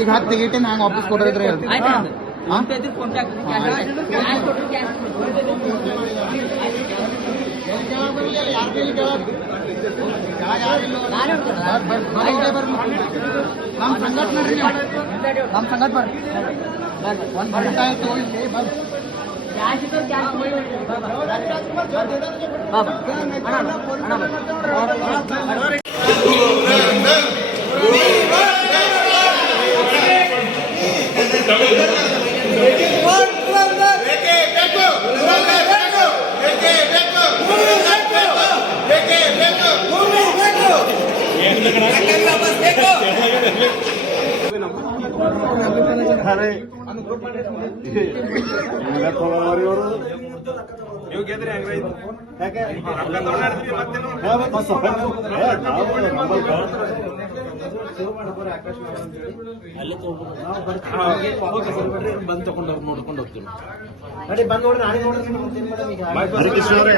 ಈಗ 10 ಟಿಕೆಟ್ ನಂಗೆ ವಾಪಸ್ ಕೊಡ್ರಿದ್ರಿ ನಮ್ಮ ಸಂಗಟ್ ಬರ್ರಿ ಒಂದು ಗಂಟೆ ಆಯ್ತು ನೀವು ಗೆದ್ರೆ ಹೆಂಗಾಯ್ತು ಬಂದ್ ತಗೊಂಡವ್ರು ನೋಡ್ಕೊಂಡು ಹೋಗ್ತೀವಿ. ಹರಿಕೃಷ್ಣ ಅವರೇ,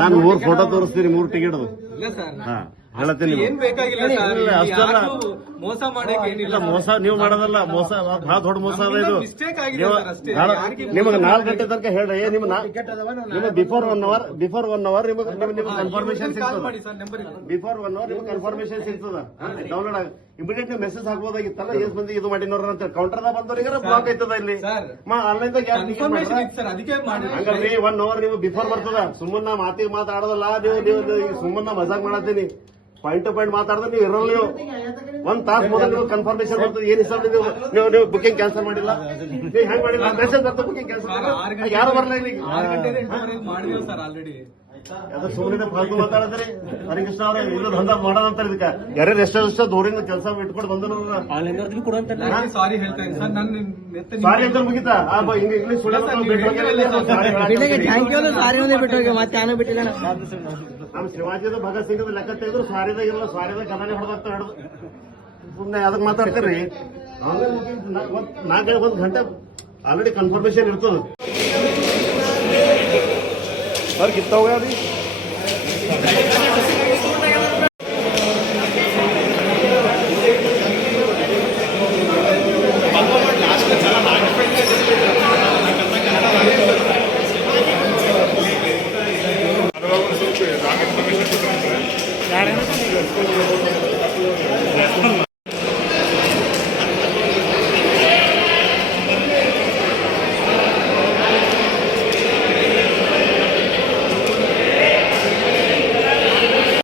ನಾನು 3 ಫೋಟೋ ತೋರಿಸ್ತೀನಿ, 3 ಟಿಕೆಟ್ ಹಾ ಹೇಳತ್ತೀನಿ. ಏನ್ ಬೇಕಾಗಿಲ್ಲ, ಮೋಸ ಮಾಡಕ್ಕೆ ಏನಿಲ್ಲ. ಮೋಸ ನೀವು ಮಾಡೋದಲ್ಲ, ಮೋಸ ಬಹಳ ದೊಡ್ಡ ಮೋಸ ಅದ ಇದು. ಮಿಸ್ಟೇಕ್ ಆಗಿದೆ ನಿಮಗೆ 4 ಗಂಟೆ ತನಕ ಹೇಳಿ, ನಿಮ್ಗೆ ಬಿಫೋರ್ 1 ಅವರ್ ನಿಮಗೆ ಕನ್ಫರ್ಮೇಶನ್ ಸಿಗ್ತದೆ. ಬಿಫೋರ್ 1 ಅವರ್ ನಿಮ್ಗೆ ಕನ್ಫರ್ಮೇಶನ್ ಸಿಗ್ತದ. ಡೌನ್ಲೋಡ್ ಆಗ ಇಮಿಡಿಯೇಟ್ ನೀವು ಮೆಸೇಜ್ ಹಾಕ್ಬೋದಾಗಿತ್ತಲ್ಲ, ಎಷ್ಟು ಮಂದಿ ಇದು ಮಾಡಿನವ್ರ ಅಂತ. ಕೌಂಟರ್ದಾಗ ಬಂದವರಿಗೆ ಬ್ಲಾಕ್ ಆಯ್ತದ ಇಲ್ಲಿ ಆನ್ಲೈನ್ ಹಂಗಲ್ರಿ. 1 ಅವರ್ ನೀವು ಬಿಫೋರ್ ಬರ್ತದ. ಸುಮ್ಮನ ಮಾತಿಗೆ ಮಾತಾಡೋದಲ್ಲ, ನೀವು ಸುಮ್ಮನ ಮಜಾಕ್ ಮಾಡತ್ತೀನಿ. ಪಾಯಿಂಟ್ ಟು ಪಾಯಿಂಟ್ ಮಾತಾಡಿದ್ರೆ ನೀವು ಇರೋಲ್ಲ. ನೀವು 1 ತಾಸು ಮೊದಲು ನೀವು ಕನ್ಫರ್ಮೇಶನ್ ಬರ್ತದೆ. ಏನ್ ಹಿಸಾಬ್ ನೀವು ಬುಕಿಂಗ್ ಕ್ಯಾನ್ಸಲ್ ಮಾಡಿಲ್ಲ, ನೀವು ಹೆಂಗ್ ಮಾಡಿಲ್ಲ, ಮೆಸೇಜ್ ಬರ್ತದೆ ಬುಕಿಂಗ್ ಕ್ಯಾನ್ಸಲ್. ಯಾರು ಬರಲ್ಲ ಇಲ್ಲಿ ಆಲ್ರೆಡಿ. ಅದು ಸುಮ್ಮನೆ ಫಾಲ್ತು ಮಾತಾಡಿದ್ರಿ ಹರಿಕೃಷ್ಣ ಅವ್ರೆ. ಇದು ದಂಧ ಮಾಡೋದಂತ ಇದಕ್ಕೆ ಯಾರ್ಯಾರು ಎಷ್ಟೋ ದೂರಿಂದ ಕೆಲಸ ಇಟ್ಕೊಂಡು ಬಂದ್ರು ಸಾರಿ ಹೇಳ್ತೇನೆ ಸರ್. ಸಾರಿ ಅಂತ ಮುಗಿತಾ ಹಿಂಗ ಇಂಗ್ಲಿಷ್ ನಮ್ಮ ಶಿವಾಜಿದ ಭಗತ್ ಸಿಂಗ್ ಲೆಕ್ಕ ತೆಗೆದ್ರು ಸಾರಿದಾಗ ಇರಲ್ಲ. ಸಾರಿದಾಗ ಕದಾನೆ ಹೊಡೆದಂತ ಹಿಡಿದು ಸುಮ್ಮನೆ ಅದಕ್ಕೆ ಮಾತಾಡ್ತೀರಿ. 4-5 ಗಂಟೆ ಆಲ್ರೆಡಿ ಕನ್ಫರ್ಮೇಶನ್ ಇರ್ತದೆ. सर कितना हो गया अभी? रांग इन्फॉर्मेशन